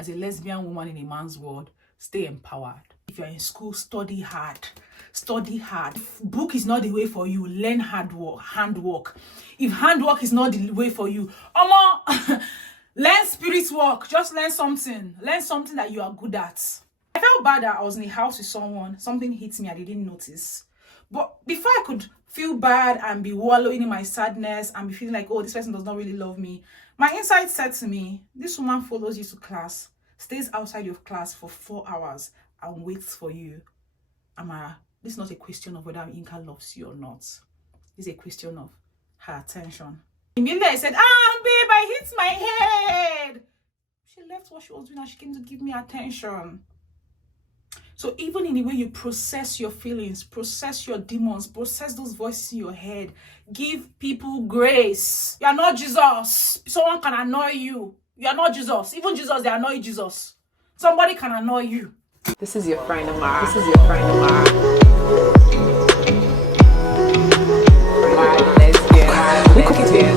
as a lesbian woman in a man's world, stay empowered. If you're in school, study hard. Study hard. If book is not the way for you, learn handwork. If handwork is not the way for you, learn spirit work. Just learn something. Learn something that you are good at. I felt bad that I was in a house with someone. Something hit me, I didn't notice. But before I could feel bad and be wallowing in my sadness and be feeling like, oh, this person does not really love me, my inside said to me, this woman follows you to class, stays outside your class for 4 hours and waits for you. Amara, this is not a question of whether Yinka loves you or not. It's a question of her attention. Immediately I said, babe, I hit my head. She left what she was doing and she came to give me attention. So even in the way you process your feelings, process your demons, process those voices in your head, give people grace. You are not Jesus. Someone can annoy you. You are not Jesus. Even Jesus, they annoy Jesus. Somebody can annoy you. This is your friend Amara. This is your friend Amara. Lesbian.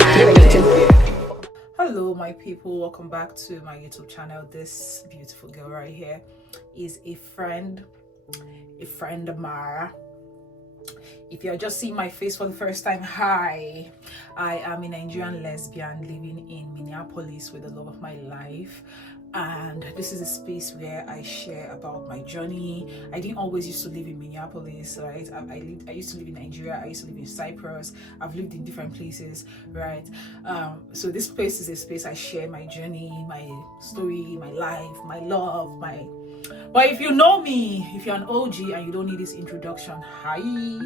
Hello, my people. Welcome back to my YouTube channel. This beautiful girl right here is a friend Amara. If you're just seeing my face for the first time, hi. I am a Nigerian lesbian living in Minneapolis with the love of my life. And this is a space where I share about my journey. I didn't always used to live in Minneapolis, right? I used to live in Nigeria. I used to live in Cyprus. I've lived in different places, right? So this place is a space I share my journey, my story, my life, my love, But if you know me, if you're an OG and you don't need this introduction, hi,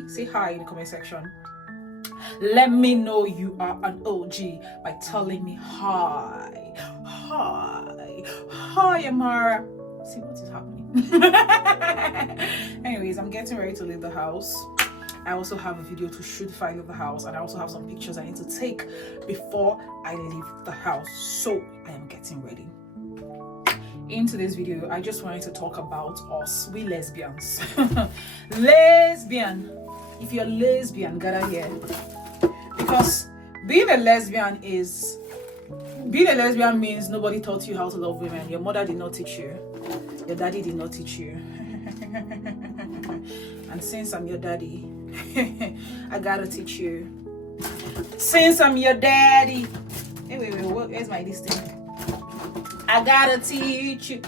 say hi in the comment section. Let me know you are an OG by telling me hi, Amara. See what is happening. Anyways, I'm getting ready to leave the house. I also have a video to shoot before I leave the house, and I also have some pictures I need to take before I leave the house. So I am getting ready. In today's video, I just wanted to talk about us, we lesbians. Lesbian. If you're lesbian, gather here. Because being a lesbian means nobody taught you how to love women. Your mother did not teach you. Your daddy did not teach you. And since I'm your daddy, I gotta teach you. Since I'm your daddy. Hey, wait, where's my this thing? I gotta teach you.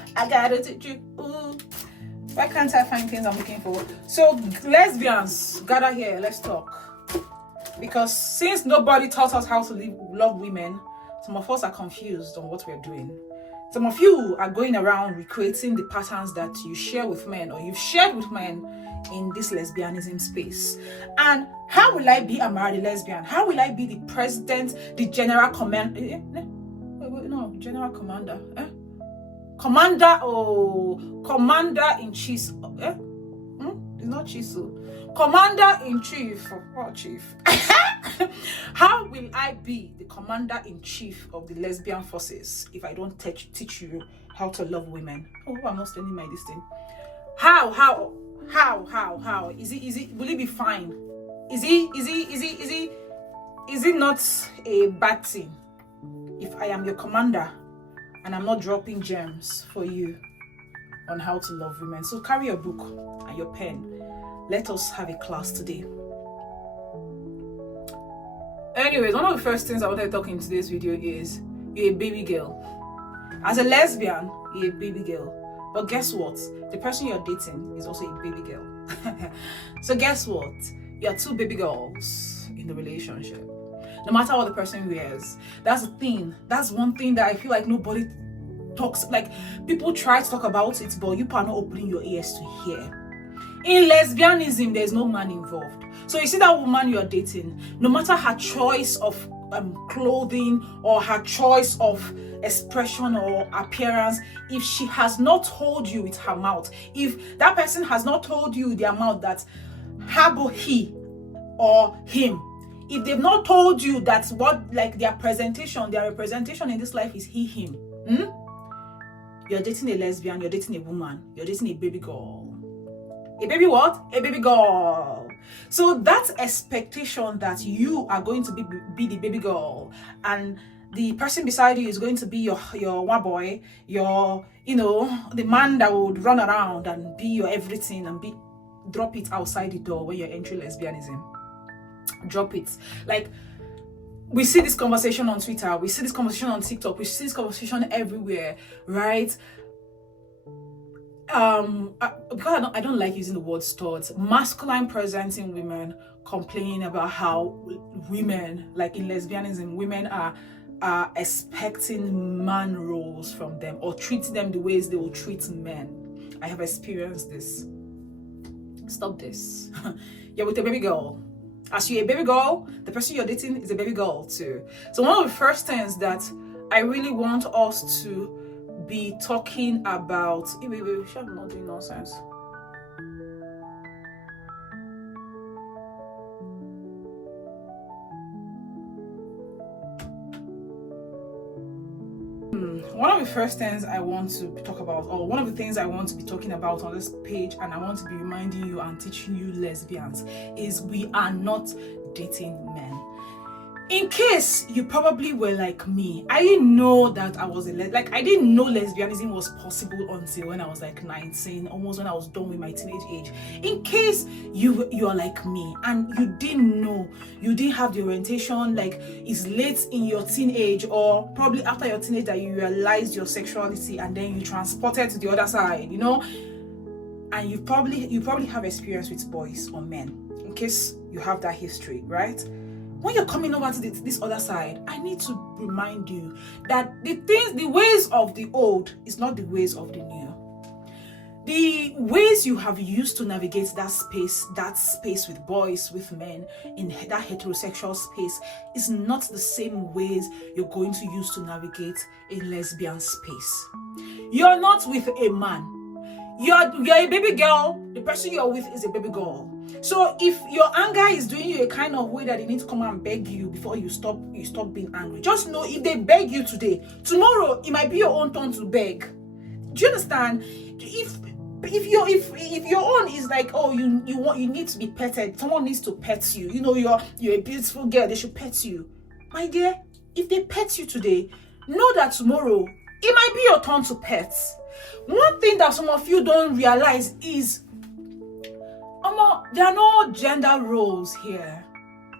Ooh. Why can't I find things I'm looking for? So lesbians, gather here, let's talk. Because since nobody taught us how to love women, some of us are confused on what we're doing. Some of you are going around recreating the patterns that you share with men or you've shared with men in this lesbianism space. And how will I be Amara the lesbian? How will I be the president, the general commander? General commander. Commander in chief. It's not Chisu. Commander in chief. What chief? How will I be the commander in chief of the lesbian forces if I don't teach you how to love women? Oh, I'm not spending my this thing. How? Is it? Will it be fine? Is it not a bad thing if I am your commander and I'm not dropping gems for you on how to love women? So carry your book and your pen. Let us have a class today. Anyways, one of the first things I wanted to talk in today's video is you're a baby girl. As a lesbian, you're a baby girl. But guess what? The person you're dating is also a baby girl. So guess what? You're two baby girls in the relationship. No matter what the person wears. That's the thing. That's one thing that I feel like nobody talks, like people try to talk about it, but you are not opening your ears to hear. In lesbianism, there's no man involved. So you see that woman you're dating, no matter her choice of clothing or her choice of expression or appearance, if she has not told you with her mouth, if that person has not told you with their mouth that habo he or him, if they've not told you that what, like their representation in this life is he, him, you're dating a lesbian, you're dating a woman, you're dating a baby girl. A baby what? A baby girl. So that expectation that you are going to be the baby girl and the person beside you is going to be your one boy, your, the man that would run around and be your everything and drop it outside the door when you're entering lesbianism. Drop it. Like, we see this conversation on Twitter, we see this conversation on TikTok, we see this conversation everywhere, right? Because I don't like using the word studs, masculine presenting women complaining about how women, like in lesbianism, women are expecting man roles from them or treating them the ways they will treat men. I have experienced this. Stop this. You're with a baby girl. As you're a baby girl, the person you're dating is a baby girl too. So one of the first things that I really want us to be talking about. Wait, I'm not doing nonsense. One of the first things I want to talk about, or one of the things I want to be talking about on this page, and I want to be reminding you and teaching you lesbians, is we are not dating men. In case you probably were like me, I didn't know that I was I didn't know lesbianism was possible until when I was like 19, almost when I was done with my teenage age. In case you are like me and you didn't know, you didn't have the orientation, like it's late in your teenage or probably after your teenage that you realized your sexuality and then you transported to the other side, and you probably have experience with boys or men, in case you have that history, right? When you're coming over to this other side, I need to remind you that the ways of the old is not the ways of the new. The ways you have used to navigate that space with boys, with men, in that heterosexual space, is not the same ways you're going to use to navigate a lesbian space. You're not with a man. You're a baby girl. The person you're with is a baby girl. So if your anger is doing you a kind of way that they need to come and beg you before you stop being angry, just know if they beg you today, tomorrow it might be your own turn to beg. Do you understand? If your own is like, oh, you need to be petted, someone needs to pet you. You're a beautiful girl, they should pet you. My dear, if they pet you today, know that tomorrow it might be your turn to pet. One thing that some of you don't realize is there are no gender roles here.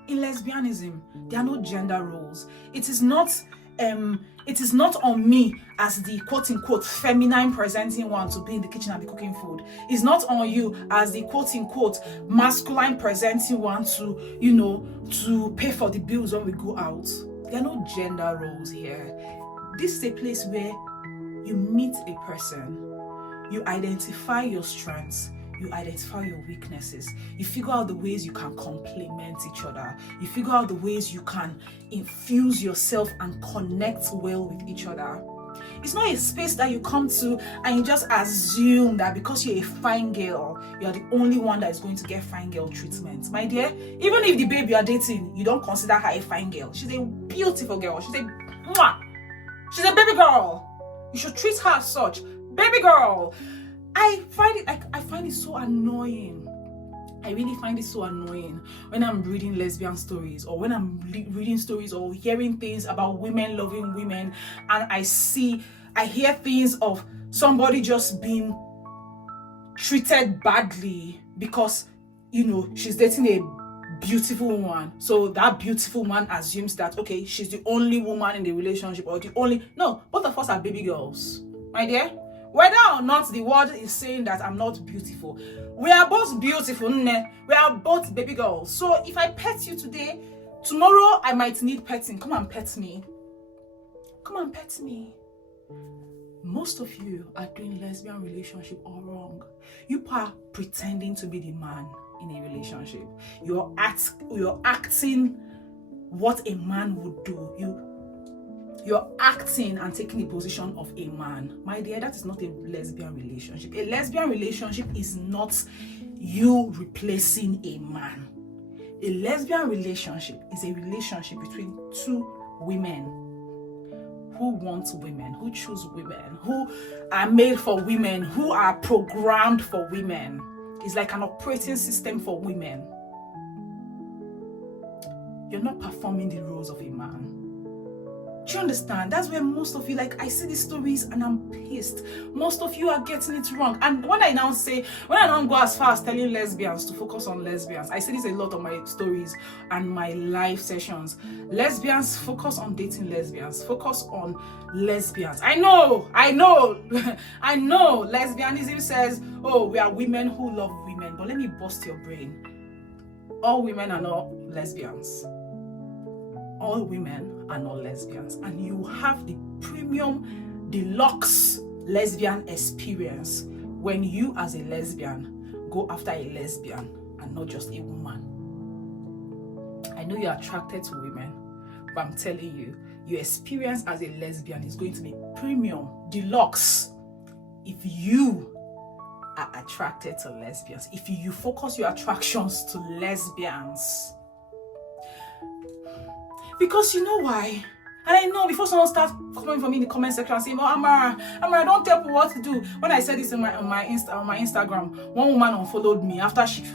In lesbianism, there are no gender roles. It is not on me as the quote-unquote feminine presenting one to be in the kitchen and be cooking food. It's not on you as the quote-unquote masculine presenting one to pay for the bills when we go out. There are no gender roles here. This is a place where you meet a person, you identify your strengths, you identify your weaknesses, you figure out the ways you can complement each other, you figure out the ways you can infuse yourself and connect well with each other. It's not a space that you come to and you just assume that because you're a fine girl, you're the only one that is going to get fine girl treatment. My dear, even if the babe you are dating, you don't consider her a fine girl. She's a beautiful girl. She's a baby girl. You should treat her as such. Baby girl. I find it so annoying. I really find it so annoying when I'm reading lesbian stories or when I'm reading stories or hearing things about women loving women, and I hear things of somebody just being treated badly because she's dating a beautiful woman. So that beautiful woman assumes that, okay, she's the only woman in the relationship or no, both of us are baby girls, my dear. Whether or not the world is saying that I'm not beautiful, we are both beautiful. We are both baby girls. So if I pet you today, tomorrow I might need petting. Come and pet me. Come and pet me. Most of you are doing lesbian relationship all wrong. You are pretending to be the man in a relationship. You're acting what a man would do. You're acting and taking the position of a man. My dear, that is not a lesbian relationship. A lesbian relationship is not you replacing a man. A lesbian relationship is a relationship between two women who want women, who choose women, who are made for women, who are programmed for women. It's like an operating system for women. You're not performing the roles of a man. Do you understand? That's where most of you, like, I see these stories and I'm pissed. Most of you are getting it wrong. And when I now go as far as telling lesbians to focus on lesbians, I see this a lot on my stories and my live sessions. Lesbians, focus on dating lesbians. Focus on lesbians. I know. I know. Lesbianism says, oh, we are women who love women. But let me bust your brain. All women are not lesbians. All women are not lesbians, and you have the premium deluxe lesbian experience when you as a lesbian go after a lesbian and not just a woman. I know you're attracted to women, but I'm telling you, your experience as a lesbian is going to be premium deluxe if you are attracted to lesbians, if you focus your attractions to lesbians. Because you know why? And I know before someone starts coming for me in the comment section and saying, oh, Amara, don't tell people what to do. When I said this on my Instagram, one woman unfollowed me after she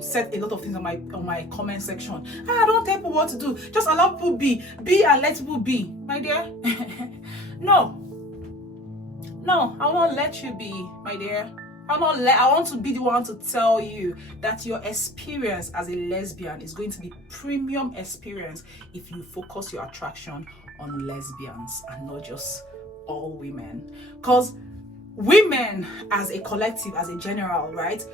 said a lot of things on my comment section. Don't tell people what to do. Just allow people be and let people be. My dear, no, I won't let you be, my dear. I want to be the one to tell you that your experience as a lesbian is going to be premium experience if you focus your attraction on lesbians and not just all women. Because women as a collective, as a general, right?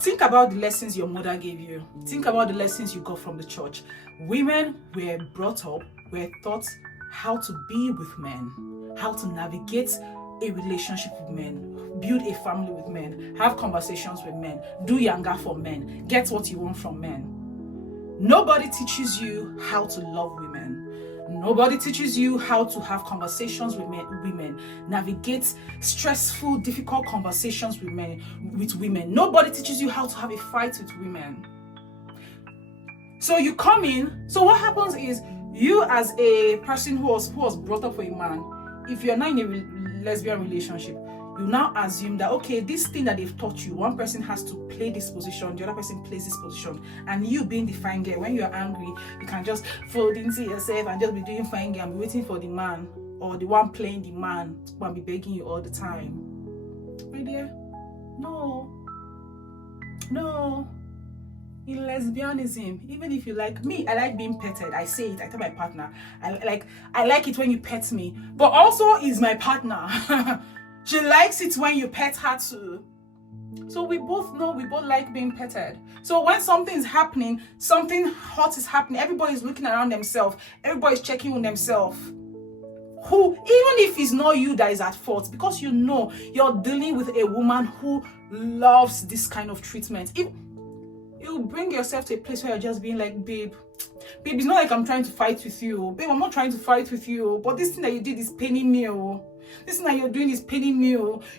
Think about the lessons your mother gave you. Think about the lessons you got from the church. Women were brought up, were taught how to be with men, how to navigate a relationship with men, build a family with men, have conversations with men, do yanga for men, get what you want from men. Nobody teaches you how to love women. Nobody teaches you how to have conversations with women, navigate stressful, difficult conversations with women. Nobody teaches you how to have a fight with women. So you come in, so what happens is, you as a person who was brought up for a man, if you're not in a lesbian relationship, you now assume that, okay, this thing that they've taught you, one person has to play this position, the other person plays this position, and you being the fine girl, when you're angry, you can just fold into yourself and just be doing fine girl and be waiting for the man, or the one playing the man, and be begging you all the time. My dear, no. In lesbianism, even if you like me, I like being petted. I say it, I tell my partner, I like it when you pet me, but also is my partner. She likes it when you pet her too. So we both know, we both like being petted. So when something's happening, something hot is happening, everybody's looking around themselves, everybody's checking on themselves. Who, even if it's not you that is at fault, because you know you're dealing with a woman who loves this kind of treatment. If you bring yourself to a place where you're just being like, babe, it's not like I'm trying to fight with you. Babe, I'm not trying to fight with you. But this thing that you did is paining me. This thing that you're doing is paining me.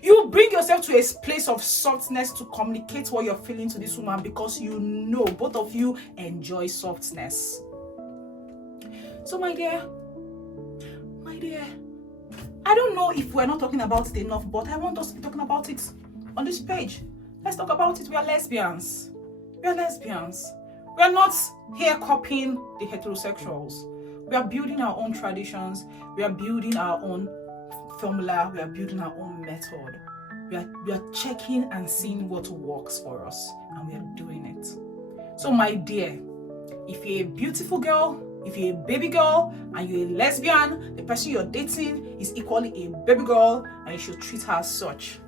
You bring yourself to a place of softness to communicate what you're feeling to this woman, because you know both of you enjoy softness. So my dear, I don't know if we're not talking about it enough, but I want us to be talking about it on this page. Let's talk about it. We are lesbians. We are not here copying the heterosexuals. We are building our own traditions. We are building our own formula. We are building our own method. We are checking and seeing what works for us, and we are doing it. So my dear, if you're a beautiful girl, if you're a baby girl, and you're a lesbian, the person you're dating is equally a baby girl, and you should treat her as such.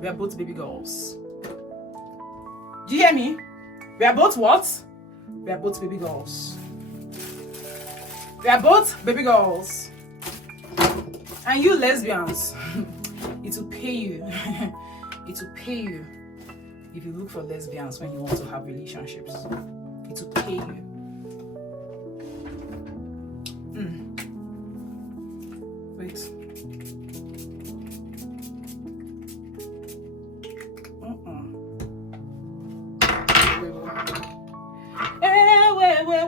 We are both baby girls. Do you hear me? We are both what? We are both baby girls. We are both baby girls. And you lesbians, it will pay you. It will pay you if you look for lesbians when you want to have relationships. It will pay you. Wait.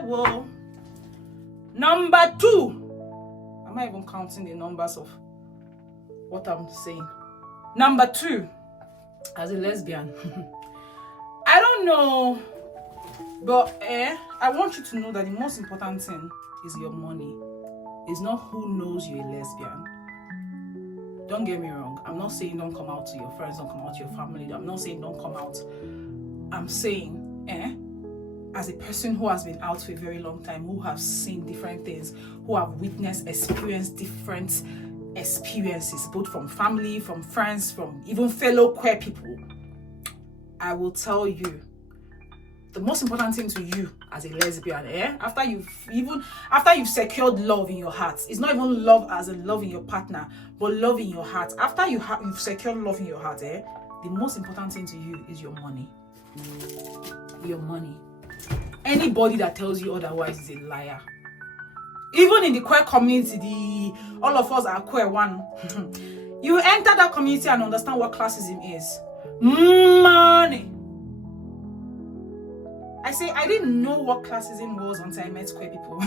Whoa. Number 2. I'm not even counting the numbers of what I'm saying. Number 2, as a lesbian, I don't know, but I want you to know that the most important thing is your money. It's not who knows you're a lesbian. Don't get me wrong. I'm not saying don't come out to your friends, don't come out to your family. I'm not saying don't come out. I'm saying, as a person who has been out for a very long time, who have seen different things, who have witnessed, experienced different experiences, both from family, from friends, from even fellow queer people, I will tell you, the most important thing to you as a lesbian, after you've secured love in your heart, it's not even love as a love in your partner, but love in your heart. After you've secured love in your heart, the most important thing to you is your money. Your money. Anybody that tells you otherwise is a liar. Even in the queer community, all of us are queer one. You enter that community and understand what classism is. Money. I didn't know what classism was until I met queer people.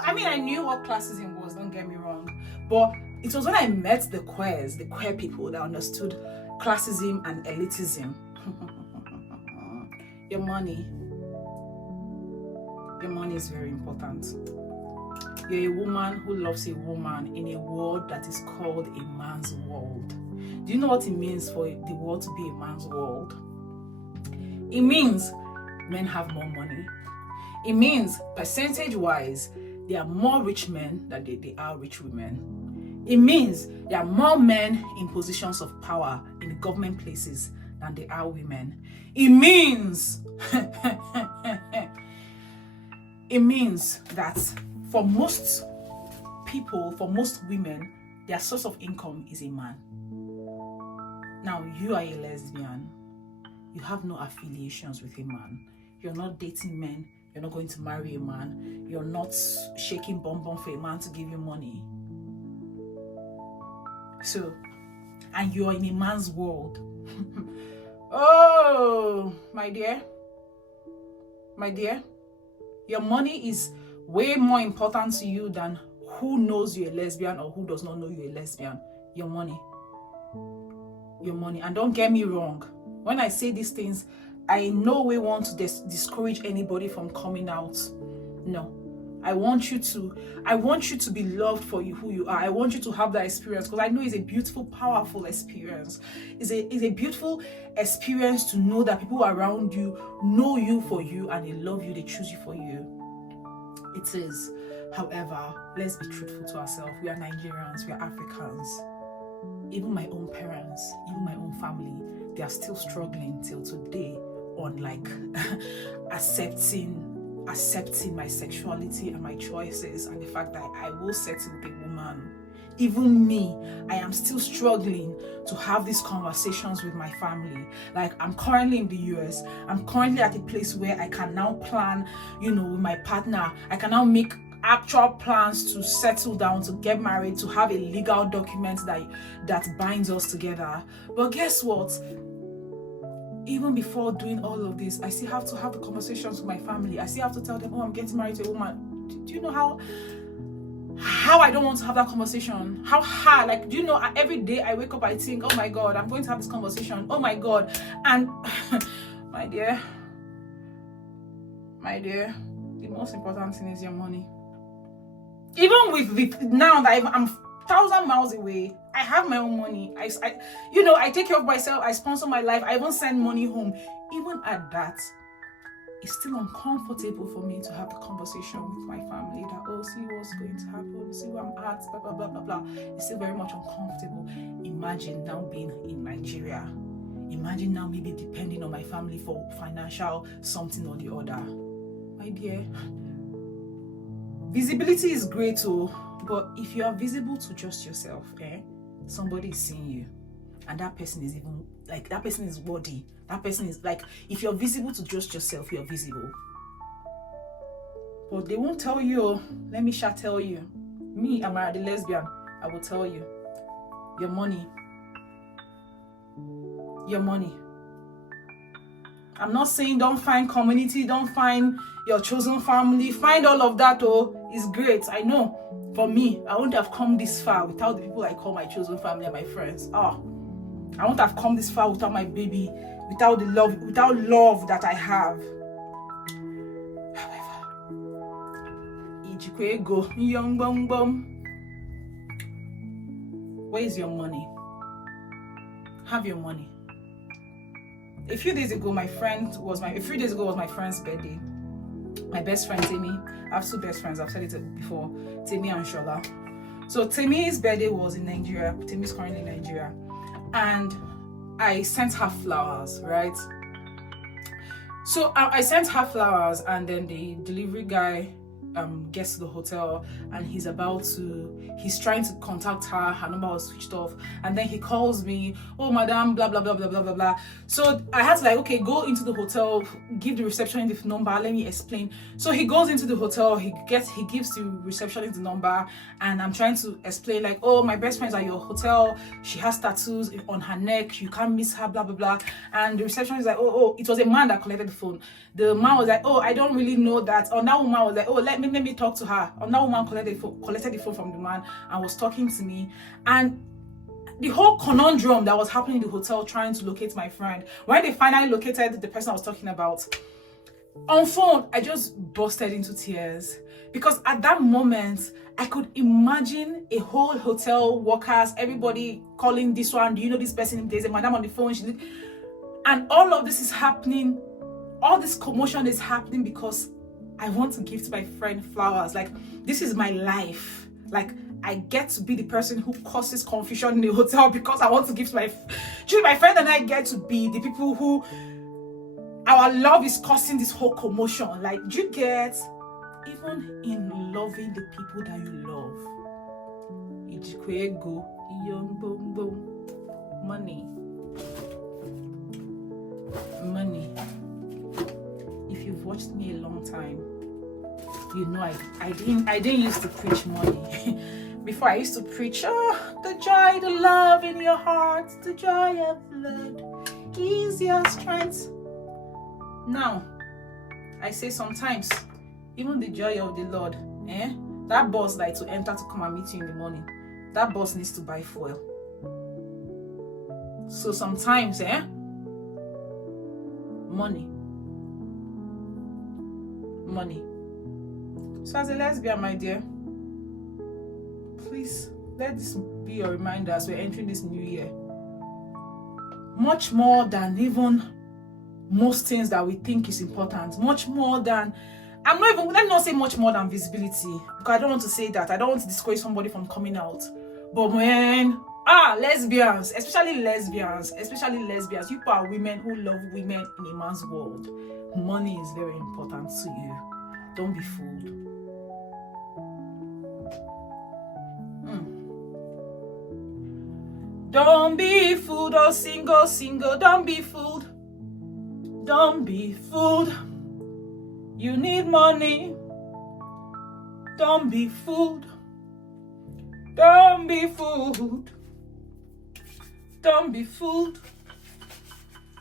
I knew what classism was, don't get me wrong. But it was when I met the queer people, that understood classism and elitism. Your money is very important. You're a woman who loves a woman in a world that is called a man's world. Do you know what it means for the world to be a man's world? It means men have more money. It means percentage-wise, there are more rich men than they are rich women. It means there are more men in positions of power in government places than they are women. It means that for most people, for most women, their source of income is a man. Now, you are a lesbian. You have no affiliations with a man. You're not dating men. You're not going to marry a man. You're not shaking bum for a man to give you money. So, and you're in a man's world. Oh, my dear, your money is way more important to you than who knows you're a lesbian or who does not know you're a lesbian. Your money. And don't get me wrong, when I say these things, I in no way want to discourage anybody from coming out. No. I want you to be loved for who you are. I want you to have that experience, because I know it's a beautiful, powerful experience. It's a beautiful experience to know that people around you know you for you and they love you, they choose you for you. It is. However, let's be truthful to ourselves. We are Nigerians, we are Africans. Even my own parents, even my own family, they are still struggling till today on accepting my sexuality and my choices and the fact that I will settle with a woman. Even me, I am still struggling to have these conversations with my family. Like, I'm currently in the US. I'm currently at a place where I can now plan, with my partner. I can now make actual plans to settle down, to get married, to have a legal document that binds us together. But guess what? Even before doing all of this, I still have to have the conversations with my family. I still have to tell them, I'm getting married to a woman. Do you know how I don't want to have that conversation? How hard? Do you know, every day I wake up, I think, oh my God, I'm going to have this conversation. Oh my God. And my dear, the most important thing is your money. Even with now that I'm 1,000 miles away, I have my own money. I take care of myself. I sponsor my life. I even send money home. Even at that, it's still uncomfortable for me to have the conversation with my family that, see what's going to happen, see where I'm at, blah, blah, blah, blah, blah. It's still very much uncomfortable. Imagine now being in Nigeria. Imagine now maybe depending on my family for financial something or the other. My dear, visibility is great too, but if you are visible to just yourself, somebody is seeing you, and that person is even that person is worthy. That person is if you're visible to just yourself, you're visible. But they won't tell you. Let me tell you. Me, Amara the lesbian, I will tell you. Your money. I'm not saying don't find community, don't find your chosen family, find all of that. It's great. I know. For me, I wouldn't have come this far without the people I call my chosen family and my friends. I wouldn't have come this far without my baby, without love that I have. However, Ichikwego, young bum bum. Where is your money? Have your money. A few days ago was my friend's birthday. My best friend Timmy. I have 2 best friends. I've said it before, Timmy and Shola. So Timmy's birthday was in Nigeria. Timmy's currently in Nigeria, and I sent her flowers, right? So I sent her flowers, and then the delivery guy gets to the hotel, and he's trying to contact her. Her number was switched off, and then he calls me, oh madam, blah blah blah blah blah blah blah. So I had to okay, go into the hotel, give the receptionist the number, let me explain. So he goes into the hotel, he gives the receptionist the number, and I'm trying to explain oh, my best friend's at your hotel, she has tattoos on her neck, you can't miss her, blah blah blah. And the receptionist is like, oh, it was a man that collected the phone. The man was like, oh, I don't really know that. Or that woman was like, oh, let me talk to her. Or that woman collected the phone from the man and was talking to me. And the whole conundrum that was happening in the hotel trying to locate my friend, when they finally located the person I was talking about on phone, I just busted into tears, because at that moment I could imagine a whole hotel workers, everybody calling this one, do you know this person, there's a madam on the phone, and all of this is happening, all this commotion is happening because I want to give to my friend flowers. This is my life. I get to be the person who causes confusion in the hotel because I want to give to my friend, and I get to be the people who our love is causing this whole commotion. Do you get? Even in loving the people that you love, Ichikwego, young boom boom, money. If you've watched me a long time, you know I didn't used to preach money. Before I used to preach, the joy, the love in your heart, the joy of the Lord is your strength. Now, I say sometimes, even the joy of the Lord, that boss to enter to come and meet you in the morning, that boss needs to buy fuel. So sometimes, money. So as a lesbian, my dear, please let this be your reminder as we're entering this new year. Much more than even most things that we think is important, much more than, let me not say much more than visibility, because I don't want to say that. I don't want to discourage somebody from coming out. But lesbians, especially lesbians, you are women who love women in a man's world. Money is very important to you. Don't be fooled. Don't be fooled, oh single, don't be fooled. Don't be fooled. You need money. Don't be fooled. Don't be fooled. Don't be fooled.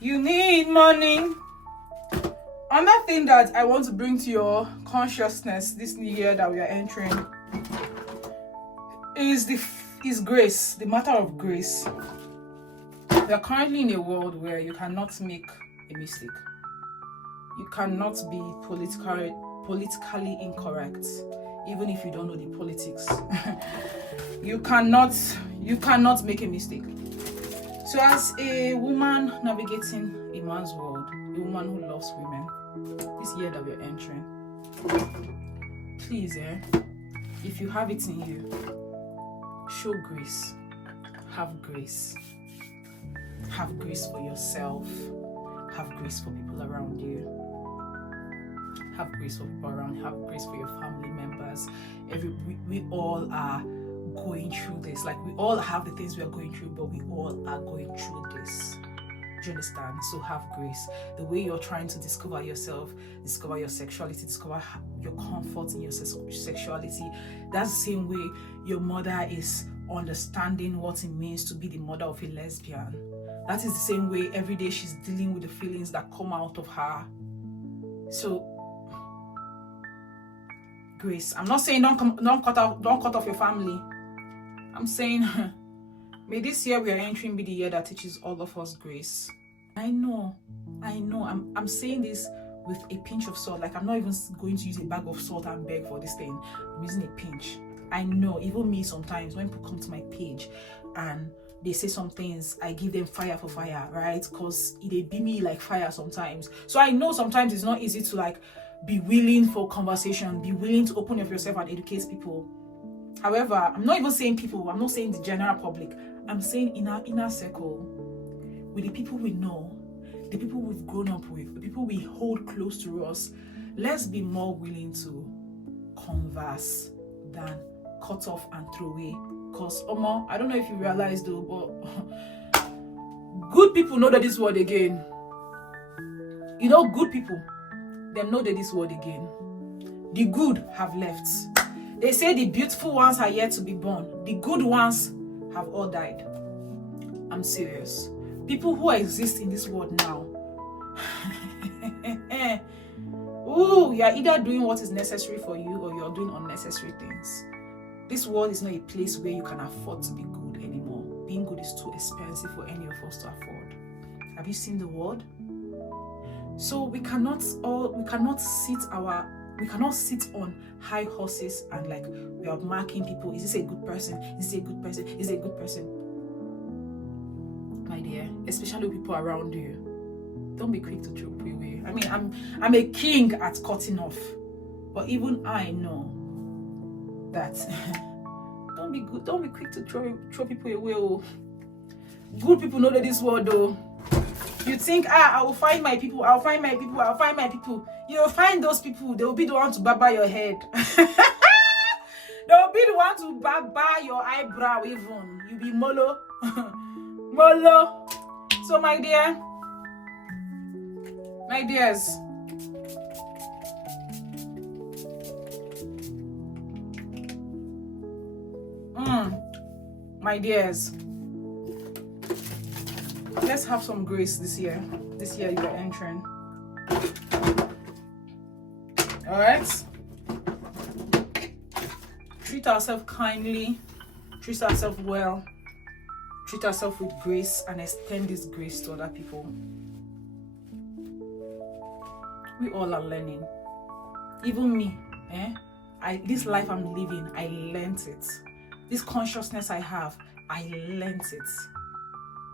You need money. Another thing that I want to bring to your consciousness this new year that we are entering is grace, the matter of grace. We are currently in a world where you cannot make a mistake. You cannot be politically incorrect, even if you don't know the politics. You cannot make a mistake. So as a woman navigating a man's world, a woman who loves women, this year that we're entering, please, if you have it in you, show grace. Have grace. Have grace for yourself. Have grace for people around you. Have grace for people around you. Have grace for your family members. We all are going through this. We all have the things we are going through, but we all are going through this. Do you understand? So have grace. The way you're trying to discover yourself, discover your sexuality, discover your comfort in your sexuality, that's the same way your mother is understanding what it means to be the mother of a lesbian. That is the same way every day she's dealing with the feelings that come out of her. So, grace. I'm not saying don't cut off your family. I'm saying may this year we are entering be the year that teaches all of us grace. I know. I'm saying this with a pinch of salt. Like, I'm not even going to use a bag of salt and beg for this thing. I'm using a pinch. I know, even me sometimes, when people come to my page and they say some things, I give them fire for fire, right? Because it be me like fire sometimes. So I know sometimes it's not easy to like be willing for conversation, be willing to open up yourself and educate people. However, I'm not even saying people, I'm not saying the general public. I'm saying in our inner circle, with the people we know, the people we've grown up with, the people we hold close to us, let's be more willing to converse than cut off and throw away. Because, Omo, I don't know if you realize though, but good people know that this word again. You know, good people, they know that this word again. The good have left. They say the beautiful ones are yet to be born. The good ones have all died. I'm serious. People who exist in this world now. Ooh, you're either doing what is necessary for you or you're doing unnecessary things. This world is not a place where you can afford to be good anymore. Being good is too expensive for any of us to afford. Have you seen the world? So we cannot sit on high horses and like we are marking people. Is this a good person? Is this a good person? Is it a good person? My dear, especially people around you, don't be quick to throw people away. I mean, I'm a king at cutting off, but even I know that don't be quick to throw people away. Oh. Good people know that this world though. You think, I will find my people, I'll find my people. You'll find those people, they will be the one to baba your head. They will be the one to baba your eyebrow even. You be molo. Molo. So my dears, my dears, let's have some grace this year. This year you are entering. All right. Treat ourselves kindly. Treat ourselves well. Treat ourselves with grace and extend this grace to other people. We all are learning. Even me. This life I'm living, I learnt it. This consciousness I have, I learnt it.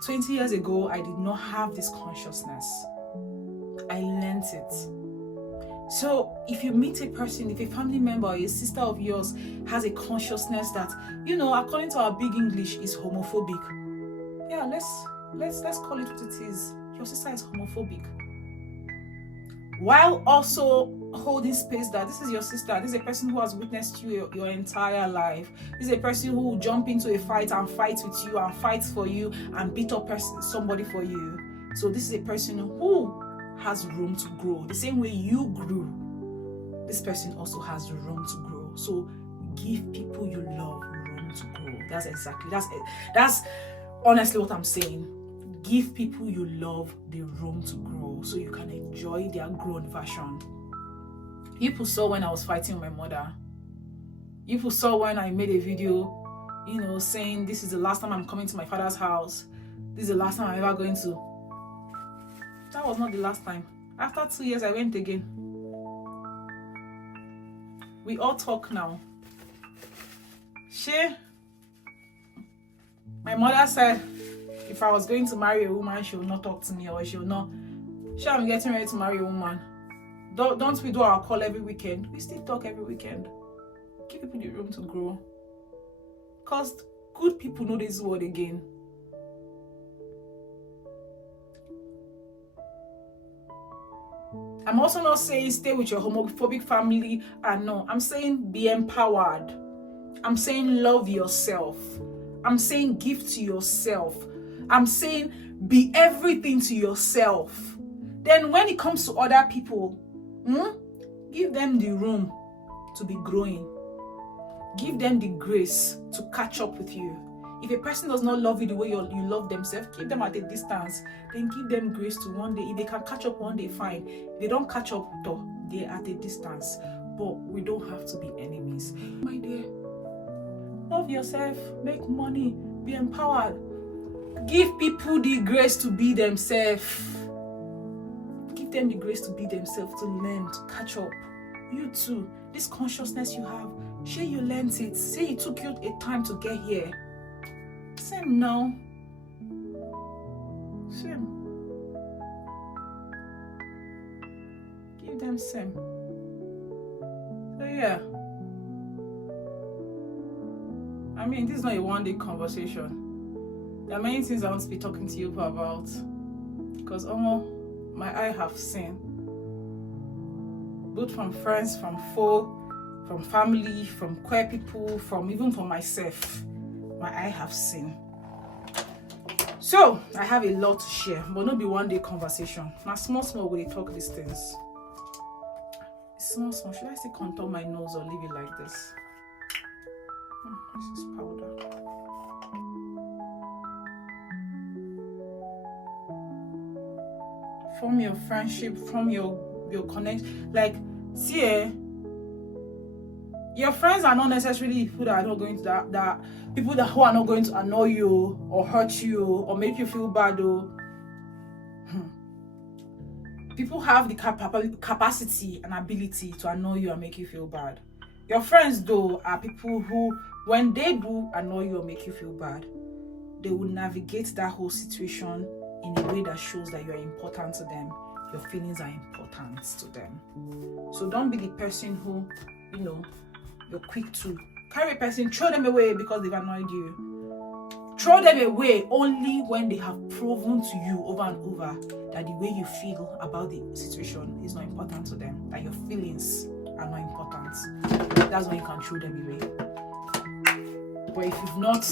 20 years ago, I did not have this consciousness. I learnt it. So if you meet a person, if a family member or a sister of yours has a consciousness that, according to our big English, is homophobic, yeah, let's call it what it is. Your sister is homophobic. While also holding space that this is your sister, this is a person who has witnessed you your entire life. This is a person who will jump into a fight and fight with you and fight for you and beat up somebody for you. So this is a person who has room to grow. The same way you grew, this person also has room to grow. So give people you love room to grow. That's honestly what I'm saying. Give people you love the room to grow so you can enjoy their grown version. People saw when I was fighting my mother. People saw when I made a video, saying this is the last time I'm coming to my father's house. This is the last time I'm ever going to. That was not the last time. After 2 years, I went again. We all talk now. My mother said, if I was going to marry a woman, she will not talk to me, or she will not. I'm getting ready to marry a woman. Don't we do our call every weekend? We still talk every weekend. Give people the room to grow. Because good people know this word again. I'm also not saying stay with your homophobic family. No, I'm saying be empowered. I'm saying love yourself. I'm saying give to yourself. I'm saying be everything to yourself. Then when it comes to other people, give them the room to be growing. Give them the grace to catch up with you. If a person does not love you the way you love themselves, keep them at a distance. Then give them grace to one day. If they can catch up one day, fine. If they don't catch up, though, they're at a distance. But we don't have to be enemies. My dear, love yourself, make money, be empowered. Give people the grace to be themselves. Give them the grace to be themselves, to learn, to catch up. You too, this consciousness you have, say you learned it, say it took you a time to get here. Same now. Same. Give them same. So yeah. I mean, this is not a one-day conversation. There are many things I want to be talking to you about. Because my eye have seen. Both from friends, from foe, from family, from queer people, even from myself. My eye have seen. So I have a lot to share, but not be one day conversation. Now small we talk these things. Small. Should I still contour my nose or leave it like this? This is powder. From your friendship, from your connection, like see, your friends are not necessarily people that are not going to that people who are not going to annoy you or hurt you or make you feel bad. People have the capacity and ability to annoy you and make you feel bad. Your friends, though, are people who, when they do annoy you or make you feel bad, they will navigate that whole situation in a way that shows that you are important to them. Your feelings are important to them. So don't be the person who, you're quick to carry a person, throw them away because they've annoyed you. Throw them away only when they have proven to you over and over that the way you feel about the situation is not important to them, that your feelings are not important. That's when you can throw them away. But if you've not,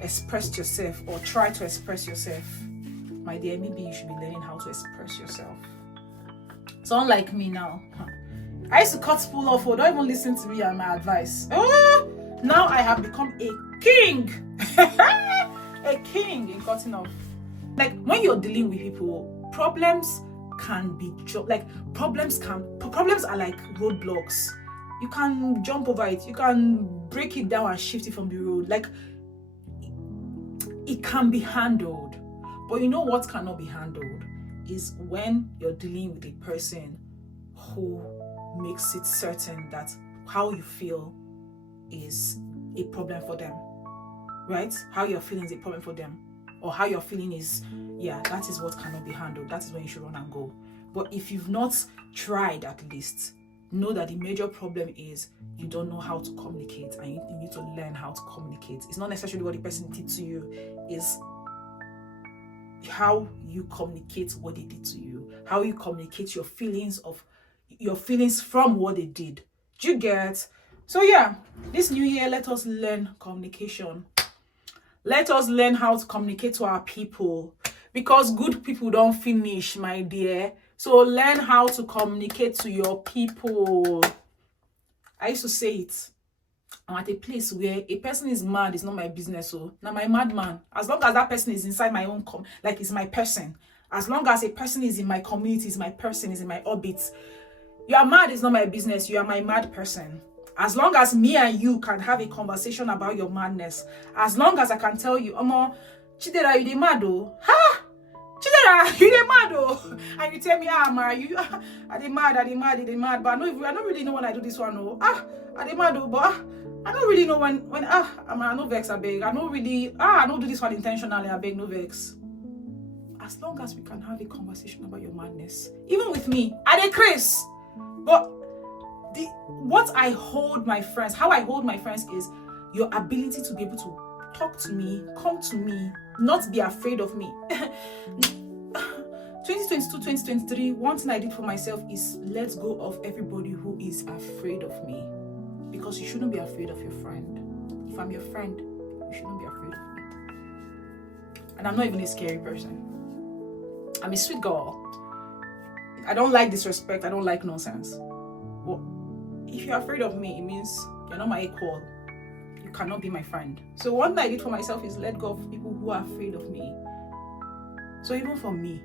expressed yourself or try to express yourself, my dear, maybe you should be learning how to express yourself. So unlike me now, I used to cut people off, don't even listen to me and my advice. Now I have become a king. A king in cutting off. Like when you're dealing with people, problems can be problems are like roadblocks. You can jump over it, you can break it down and shift it from the road. Like it can be handled. But you know what cannot be handled is when you're dealing with a person who makes it certain that how you feel is a problem for them, right? How you're feeling is a problem for them, or how you're feeling is, that is what cannot be handled. That is when you should run and go. But if you've not tried, at least know that the major problem is you don't know how to communicate, and you need to learn how to communicate. It's not necessarily what the person did to you, is how you communicate what they did to you, how you communicate your feelings from what they did. Do you get? So this new year, let us learn communication. Let us learn how to communicate to our people, because good people don't finish, my dear. So learn how to communicate to your people. I used to say it. I'm at a place where a person is mad, it's not my business. So now my madman, as long as that person is inside my own it's my person. As long as a person is in my community, is my person, is in my orbit. You are mad, it's not my business. You are my mad person. As long as me and you can have a conversation about your madness, as long as I can tell you, Chidera, you dey mad oh? Ha! Chidera, you dey mad oh? And you tell me, Mara, you are they mad, but I don't really know when I do this one oh. I dey mad oh, but I don't really know when I no vex, I beg. I don't do this one intentionally, I beg, no vex. As long as we can have a conversation about your madness, even with me, I dey craze. But how I hold my friends is your ability to be able to talk to me, come to me, not be afraid of me. 2022, 2023, one thing I did for myself is let go of everybody who is afraid of me. Because you shouldn't be afraid of your friend. If I'm your friend, you shouldn't be afraid of me. And I'm not even a scary person. I'm a sweet girl. I don't like disrespect. I don't like nonsense. But if you're afraid of me, it means you're not my equal. You cannot be my friend. So one thing I did for myself is let go of people who are afraid of me. So even for me,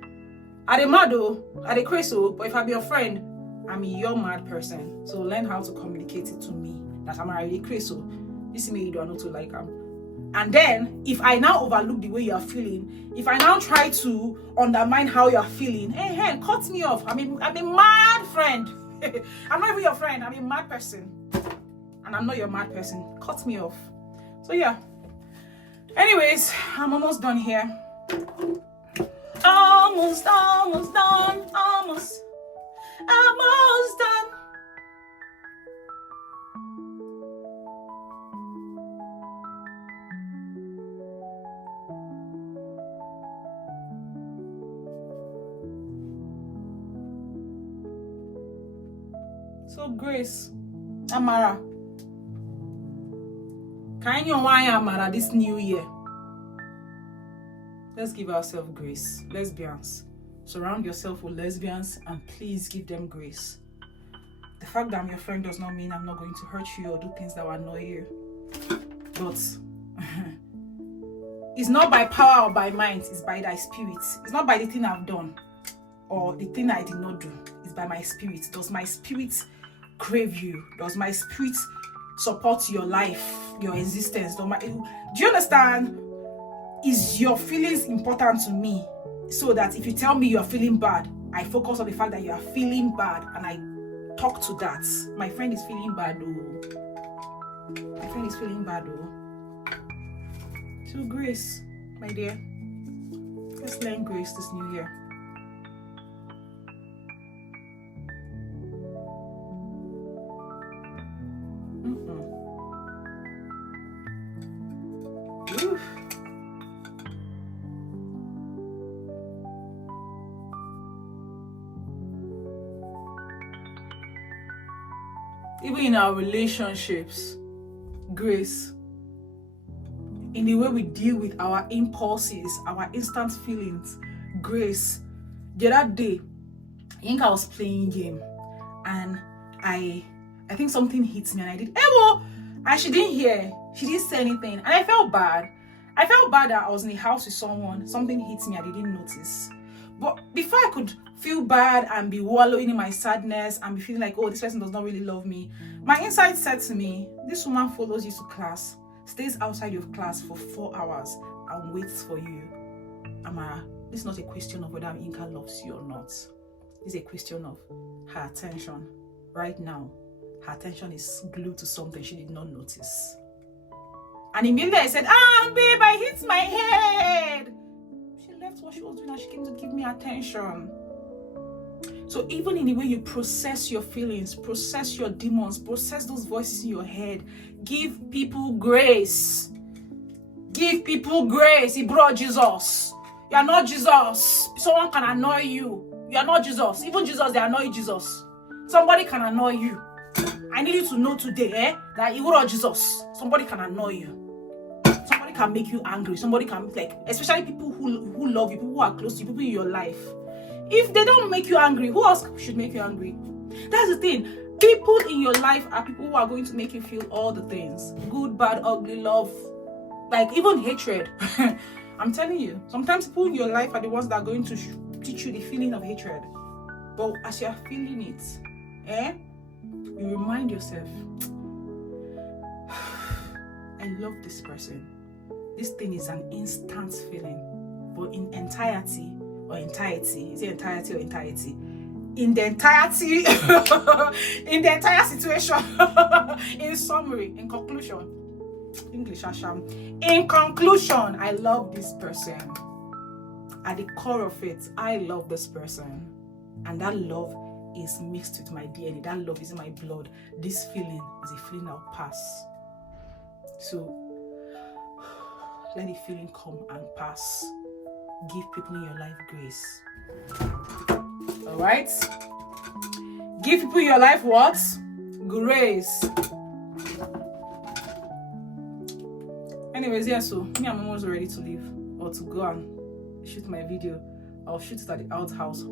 I dey mad oh, I dey crazy oh, but if I be your friend, I'm your mad person. So learn how to communicate it to me that I'm already crazy. So this me you do not to like And then if I now overlook the way you are feeling, if I now try to undermine how you are feeling, hey, cut me off. I'm a mad friend. I'm not even your friend. I'm a mad person. And I'm not your mad person. Cut me off. So yeah. Anyways, I'm almost done here. Almost done. Almost done. So Grace, Amara, can you why Amara this new year? Let's give ourselves grace. Lesbians, surround yourself with lesbians and please give them grace. The fact that I'm your friend does not mean I'm not going to hurt you or do things that will annoy you. But it's not by power or by might, it's by thy spirit. It's not by the thing I've done or the thing I did not do. It's by my spirit. Does my spirit crave you? Does my spirit support your life, your existence? Do you understand? Is your feelings important to me? So that if you tell me you are feeling bad, I focus on the fact that you are feeling bad and I talk to that. My friend is feeling bad though. My friend is feeling bad though. So Grace, my dear, let's learn grace this new year. Oof. Even in our relationships, grace, in the way we deal with our impulses, our instant feelings, grace. The other day, I think I was playing game and I think something hit me and I did, and she didn't hear. She didn't say anything. And I felt bad. I felt bad that I was in the house with someone. Something hit me. I didn't notice. But before I could feel bad and be wallowing in my sadness and be feeling like, oh, this person does not really love me, my inside said to me, this woman follows you to class, stays outside your class for 4 hours and waits for you. Amara, this is not a question of whether Inka loves you or not. It's a question of her attention. Right now, her attention is glued to something she did not notice. And immediately I said, babe, I hit my head. She left what she was doing and she came to give me attention. So even in the way you process your feelings, process your demons, process those voices in your head, give people grace. Give people grace. He brought Jesus. You are not Jesus. Someone can annoy you. You are not Jesus. Even Jesus, they annoy Jesus. Somebody can annoy you. I need you to know today, that you brought Jesus. Somebody can annoy you. Somebody can make you angry. Somebody can, especially people who love you, people who are close to you, people in your life. If they don't make you angry, who else should make you angry? That's the thing. People in your life are people who are going to make you feel all the things. Good, bad, ugly, love. Even hatred. I'm telling you. Sometimes people in your life are the ones that are going to teach you the feeling of hatred. But as you are feeling it, you remind yourself, I love this person. This thing is an instant feeling. But in entirety, is it entirety or entirety? In the entirety, in the entire situation, in summary, in conclusion, English Asham. In conclusion, I love this person. At the core of it, I love this person. And that love is mixed with my DNA. That love is in my blood. This feeling is a feeling I'll pass. So, let the feeling come and pass. Give people in your life grace. Alright? Give people in your life what? Grace. Anyways, yeah, so me and Mama was ready to leave or to go and shoot my video. I'll shoot it at the outhouse.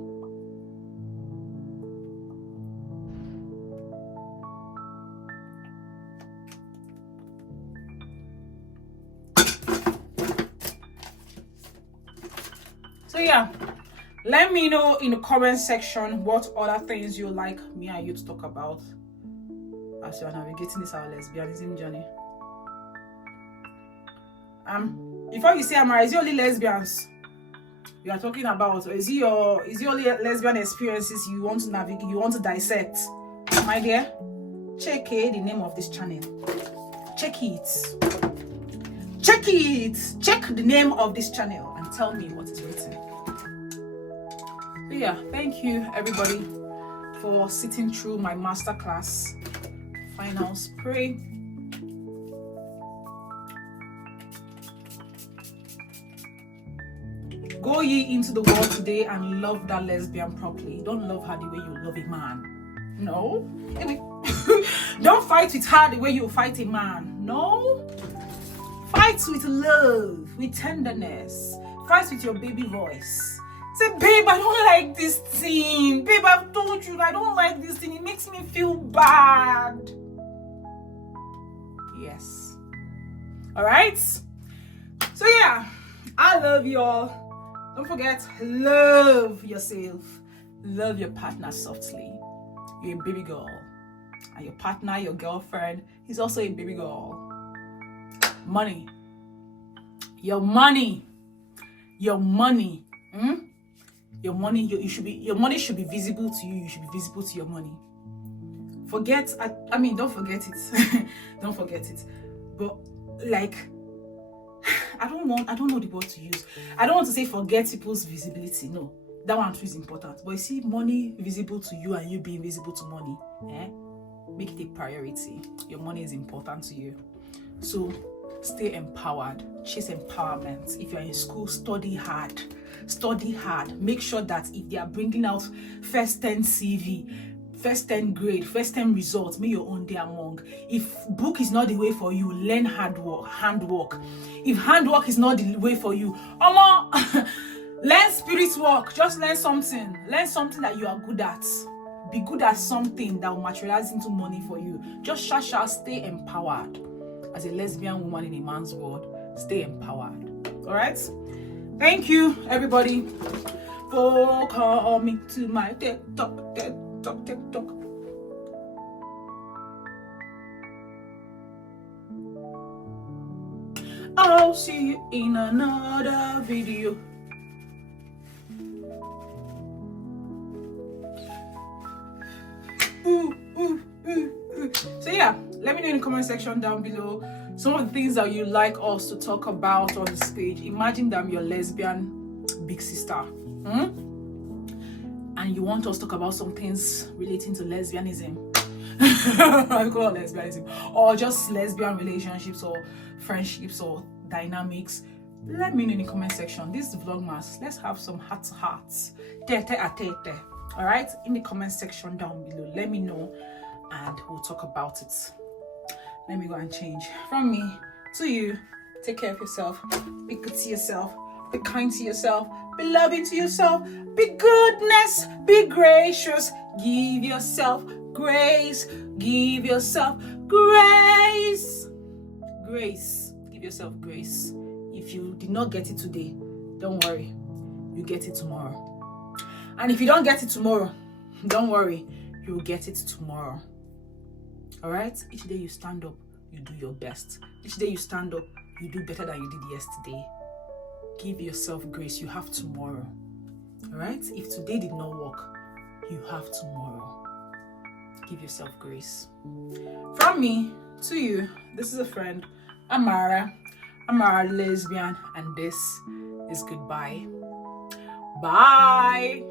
So yeah, let me know in the comment section what other things you like me and you to talk about as you are navigating this our lesbianism journey. Before you say Amara, is it only lesbians you are talking about, or is it only lesbian experiences you want to navigate, you want to dissect? My dear, check the name of this channel. Check the name of this channel and tell me what is written. So yeah, thank you everybody for sitting through my masterclass finals. Pray. Go ye into the world today and love that lesbian properly. Don't love her the way you love a man. No. Don't fight with her the way you fight a man. No. Fight with love, with tenderness. Fight with your baby voice. Say, babe, I don't like this thing. Babe, I've told you I don't like this thing. It makes me feel bad. Yes. All right. So yeah, I love you all. Don't forget, love yourself. Love your partner softly. You're a baby girl. And your partner, your girlfriend, is also a baby girl. Money. Your money. Your money. Your money, your money should be visible to you. You should be visible to your money. Don't forget it. Don't forget it. But like, I don't know the word to use. I don't want to say forget people's visibility. No, that one too is important. But you see, money visible to you and you being visible to money, make it a priority. Your money is important to you. So stay empowered. Chase empowerment. If you're in school, study hard. Study hard. Make sure that if they are bringing out first 10 CV, first 10 grade, first 10 results, may your own day among. If book is not the way for you, learn handwork. If handwork is not the way for you, learn spirit work. Just learn something. Learn something that you are good at. Be good at something that will materialize into money for you. Just stay empowered. As a lesbian woman in a man's world, stay empowered. All right? Thank you, everybody, for coming to my TED Talk. I'll see you in another video. So yeah, let me know in the comment section down below some of the things that you like us to talk about on this page. Imagine that I'm your lesbian big sister. And you want us to talk about some things relating to lesbianism. I call it lesbianism. Or just lesbian relationships or friendships or dynamics. Let me know in the comment section. This is Vlogmas. Let's have some heart-to-hearts. Alright? In the comment section down below. Let me know and we'll talk about it. Let me go and change. From me to you, take care of yourself. Be good to yourself. Be kind to yourself. Be loving to yourself. Be goodness. Be gracious. Give yourself grace. Give yourself grace. Grace. Give yourself grace. If you did not get it today, don't worry. You get it tomorrow. And if you don't get it tomorrow, don't worry. You will get it tomorrow. All right? Each day you stand up, you do your best. Each day you stand up, you do better than you did yesterday. Give yourself grace. You have tomorrow. All right? If today did not work, you have tomorrow. Give yourself grace. From me to you, this is a friend, Amara. Amara lesbian, and this is goodbye. Bye.